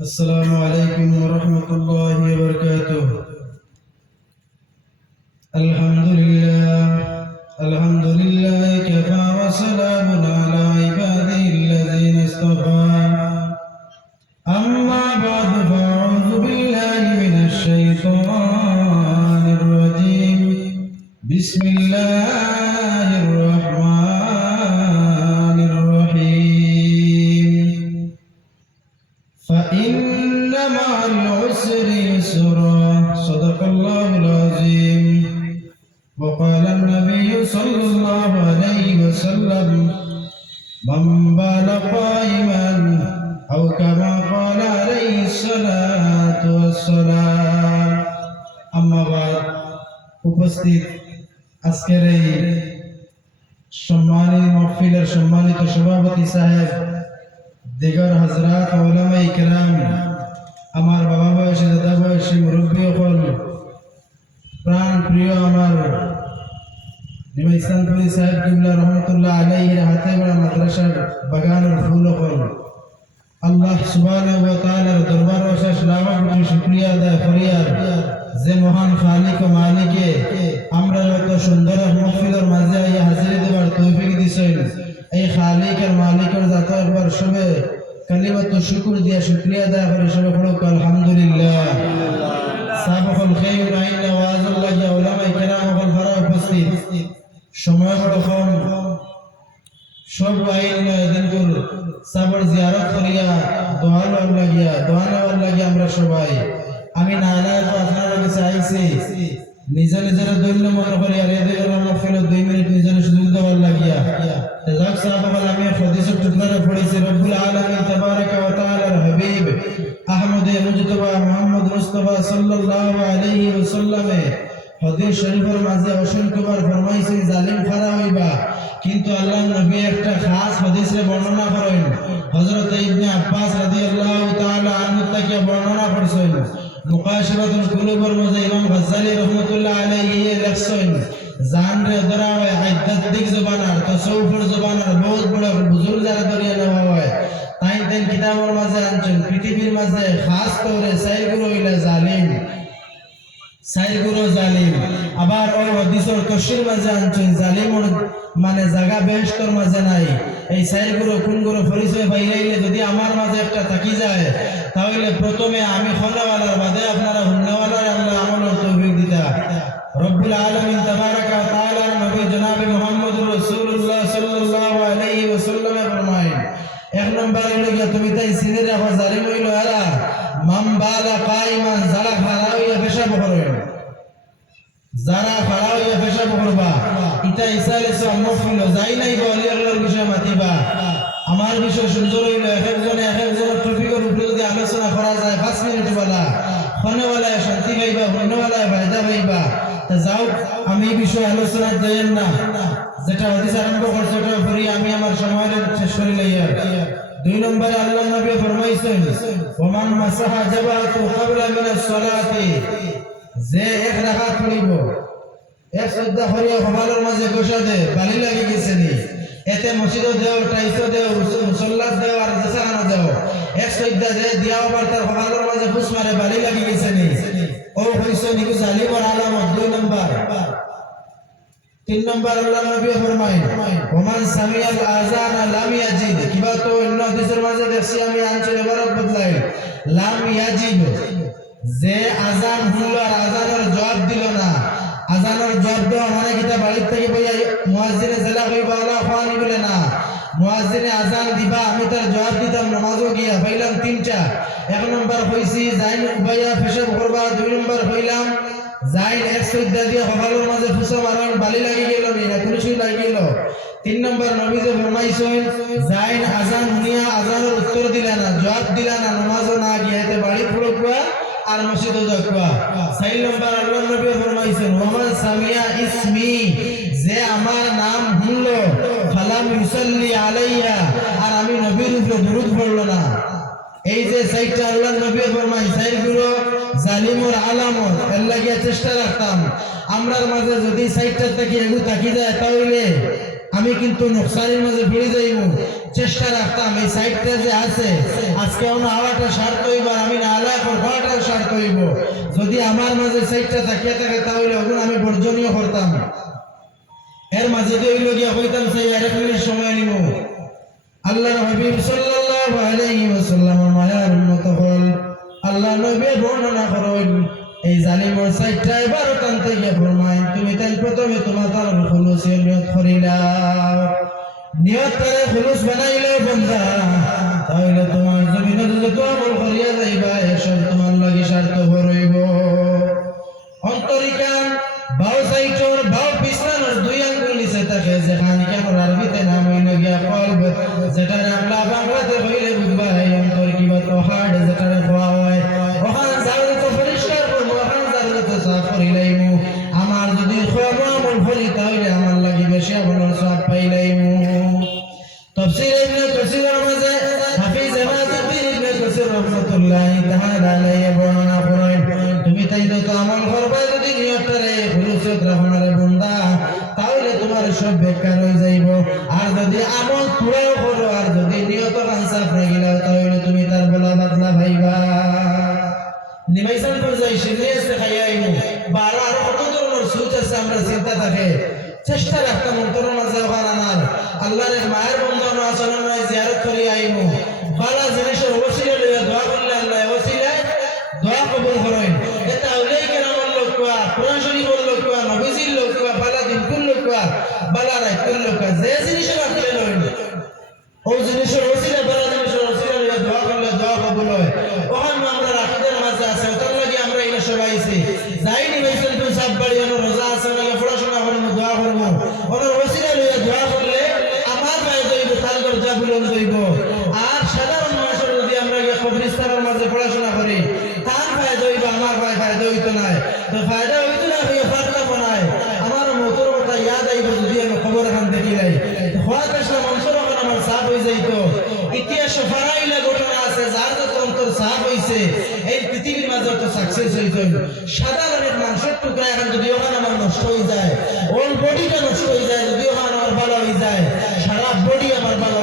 السلام عليكم ورحمة الله وبركاته. الحمد لله الحمد لله كفى وسلام بسم الله الرحمن الرحيم فإن مع العسر يسرا صدق الله العظيم وقال النبي صلى الله عليه وسلم من بال قائما أو كما قال عليه الصلاة والسلام أما بعد উপস্থিত আজকের এই সম্মানিত মহফিলের সম্মানিত সভাপতি সাহেব, দিগর হজরত ওলামা ইকরাম, আমার বাবা বয়সী, দাদা বয়সী মুরব্বী হল প্রাণ প্রিয় আমার নিমা ইসলামপুরি সাহেব কিবলা রহমতুল্লাহ আলাইহির হাতে গড়া মাদ্রাসার বাগানের ফুল হল আল্লাহ সুবহানাহু ওয়া তাআলার দরবার অশেষ কোটি শুকরিয়া আদায় ফরিয়াদ যে মহান খালিক ও মালিকে আমরা যত সুন্দর মহফিলের মাঝে আইয়া হাজিরি দেবার তৌফিক দিছেন এই খালিকের কালিমাত শুকুর দিয়া শুকরিয়া আলহামদুলিল্লাহ। আইনা ওয়াজুল্লাহ উলামা কেরাম হল উপস্থিত। সময় কম। সব আইন দিনপুর সাবর জিয়ারত করিয়া দোয়া লওয়ার লাগিয়া, দোয়া নেওয়ার লাগিয়া আমরা সবাই। আমি নালা আপনার কাছে আইছি নিজে নিজের দৈন্য মনে করি, আর মহফিল দুই মিনিট নিজের সুযোগ দেওয়ার লাগিয়া যাক সাহেব বল আমি হাদিসের পড়েছি রব্বুল আলামিন তাবারাকা ওয়া তাআলার হাবিব আহমদ মুজতবা মুহাম্মদ মুস্তাফা সাল্লাল্লাহু আলাইহি ওয়াসাল্লামে হাদিস শরীফের মাঝে অসংখ্যবার ফরমাইছেন, জালিম খারা হইবা। কিন্তু আল্লাহ নবী একটা খাস হাদিসে বর্ণনা করেন। হযরত ইবনে আব্বাস রাদিয়াল্লাহু তাআলা আনহু থেকে বর্ণনা করেছেন। মুকাশিরাতুল কুলুবের মাঝে ইমাম গাজ্জালি রাহমাতুল্লাহ আলাইহি লেখছেন জান রে ধরা হয় আধ্যাত্মিক জবানার তাসাউফের জবানার, বহুত বড় বুজুর্গ যারা ধরিয়া নেওয়া হয়, তাই তেন কিতাবের মাঝে আনছেন। পৃথিবীর মাঝে খাস করে সাইগুলো হইলে জালিম সাইগুলো জালিম। আবার ওই হাদিসের তফসির মাঝে আনছেন, জালিমর মানে জায়গা বেহেশতর মাঝে নাই। এই সাইগুলো কোনগুলো পরিচয় বাইরাইলে যদি আমার মাঝে একটা থাকি যায়, তাহলে প্রথমে আমি খন্ডাওয়ালার বাদে আপনারা হুন্নাওয়ালার আল্লাহ আমলের তৌফিক দিতা। রব্বুল আলামিন নবী জনাবে মুহাম্মদুর রাসূলুল্লাহ সাল্লাল্লাহু আলাইহি ওয়াসাল্লামে ফরমায়েন, এক নম্বর গিয়া তুমি তাই সিনে রাখো জালিম হইল এরা মাম বালা কাইমান, যারা খাড়া হইয়া পেশাব করেন যারা খাড়া হইয়া পেশাব করবা ইটা ঈসা আলাইহিস সালাম যাই নাই বলি আল্লাহর বিষয় মাতিবা। আমার বিষয় সুন্দর হইল এক একজনে এক একজনের টপিকের উপরে যদি আলোচনা করা যায় পাঁচ মিনিট বেলা ফোনেওয়ালায় শান্তি পাইবা ফোনেওয়ালায় ফায়দা পাইবা তা যাও আমি এই বিষয়ে দেন না। যেটা হাদিস আরম্ভ করছে, ওটা করি আমি আমার সময়ের শেষ করে লইয়া দুই নম্বরে আল্লাহ নবী ফরমাইছেন, ওমান মাসাহা জাবাতু ক্বাবলা মিন আস-সালাতি যে এক রাকাত পড়িব, এক শ্রদ্ধা করিয়া সমালোর মাঝে গোসা দে, বালি লাগি গেছে নি। এতে মসজিদ দেও টাইস দেও মুসল্লাত দেও, আর জেসাখানা দেও। এক শ্রদ্ধা দে দিয়াও বার তার সমালোর মাঝে ফুস মারে, বালি লাগি গেছে নি। ও হইছে নিকু জালিমর আলামত, দুই নম্বর। তিন নম্বর আল্লাহ নবী ফরমায়, ওমান সামিয়াল আযান লাম ইয়াজিদ। কিবা তো অন্য হাদিসের মাঝে দেখছি আমি আনছিল এবারত বদলাই লাম ইয়াজিদ। যে আজান শুনলো আর আজানের জবাব দিল না। আজানের জবাব দেওয়া মানে কিতা বাড়ির থেকে বইয়া মুয়াজ্জিনে জেলা কইবা ওলা খাওয়ানি বলে না। মুয়াজ্জিনে আজান দিবা, আমি তার জবাব দিতাম নামাজও গিয়া, পাইলাম তিনটা। এক নম্বর কইছি যাইন উবাইয়া পেশাব করবা। দুই নম্বর কইলাম যাইন এক সৈদ্যা দিয়ে সকালের মাঝে ফুসা মারান বালি লাগি গেল না কোনো লাগি গেল। তিন নম্বর নবী যে ফরমাইছেন যাইন আজান শুনিয়া আজানের উত্তর দিলা না, জবাব দিলা না, নামাজও না গিয়া এতে বাড়ি পড়কুয়া আর মসজিদও যাকুয়া চার নম্বর আল্লাহ নবী ফরমাইছেন, ওমান সামিয়া ইসমি যে আমার নাম শুনলো, ফালাম ইউসাল্লি আলাইয়া আর আমি নবীর উপরে দুরুদ পড়ল না। এই যে সাইটটা আল্লাহ নবী ফরমাই সাইটগুলো জালিমর আলামত এর লাগিয়া চেষ্টা রাখতাম। আমরার মাঝে যদি সাইটটা থেকে এগু থাকি যায়, তাহলে আমি কিন্তু নকশারির মাঝে পড়ে যাইব। চেষ্টা রাখতাম, এই সাইটটা যে আছে, আজকে অন্য হাওয়াটা সার আর আমি না আলায় পর হওয়াটাও সার হইব যদি আমার মাঝে সাইটটা থাকিয়ে থাকে, তাহলে ওগুলো আমি বর্জনীয় করতাম। এর মাঝে তো ওইগুলো গিয়া হইতাম সেই আরেক মিনিট সময় নিব। আল্লাহ হাবিব সাল্লাল্লাহু জালিমর সাইটটা এবার কান থেকে ফরমায় তুমি তাই প্রথমে তোমার তার খুলুস নিয়ত করিলা নিয়ত করে খুলুস বানাইলে বন্ধা, তাহলে তোমার জমিনে যত আমল করিয়া যাইবা, এসব তোমার লাগি স্বার্থ হইব। অন্তরিকান বাউ সাইটর বাউ পিছনানোর দুই আঙ্গুল নিচে থাকে, যেখানে কেমন আরবিতে নাম হইল গিয়া কলব যেটা আমরা তফসির ইবনে কাসিরের মাঝে হাফিজ ইমাদুদ্দিন ইবনে কাসির রাহমাতুল্লাহি তাআলা আলাইহি বর্ণনা করেন, তুমি তাই তো আমল করবে, যদি নিয়তরে খুলুসত রাখনারে বান্দা, তাহলে তোমার সব বেকার হয়ে যাইব। আর যদি আমল তুরাও করো, আর যদি নিয়ত কানসাফ রেগিলাও তাহলে তুমি তার বলা বাদলা ভাইবা। নিমাইসান পর্যায়ে সিরিয়াসে খাইয়াইমু বারো কত ধরনের সুচ আছে, আমরা চিন্তা থাকে। চেষ্টা রাখতাম অন্তর মাঝে ওখান আনার আল্লাহর মায়ের বন্ধন নয় জিয়ারত করি আইমু। বালা জিনিসের ওসিলা লইয়া দোয়া করলে আল্লাহ ওসিলায় দোয়া কবুল করেন। বালা দিনকুল লোক যে জিনিসের আপনি লইন। ও জিনিসের ওসিলা দরজা বুলন দইব আর সাধারণ মানুষের যদি আমরা কবরিস্তানের মাঝে পড়াশোনা করি, তার পায়ে দইব আমার পায়ে ফায়দা হইতো না তো ফায়দা হইতো না হইয়া ফাটলা বানায় আমার মতর কথা ইয়াদ আইব যদি আমি খবর এখান দেখিলাই হওয়ার পেশলা মানুষের ওখানে আমার সাফ হয়ে যাইতো। ইতিহাস ফারাইলে ঘটনা আছে, যার যত অন্তর সাফ হইছে, এই পৃথিবীর মাঝে তো সাকসেস হইতো। সাধারণের মাংসের টুকরা এখন যদি ওখানে আমার নষ্ট হয়ে যায় ওর বডিটা নষ্ট হয়ে যায়, যদি ওখানে আমার ভালো হয়ে যায়, সারা বডি আমার ভালো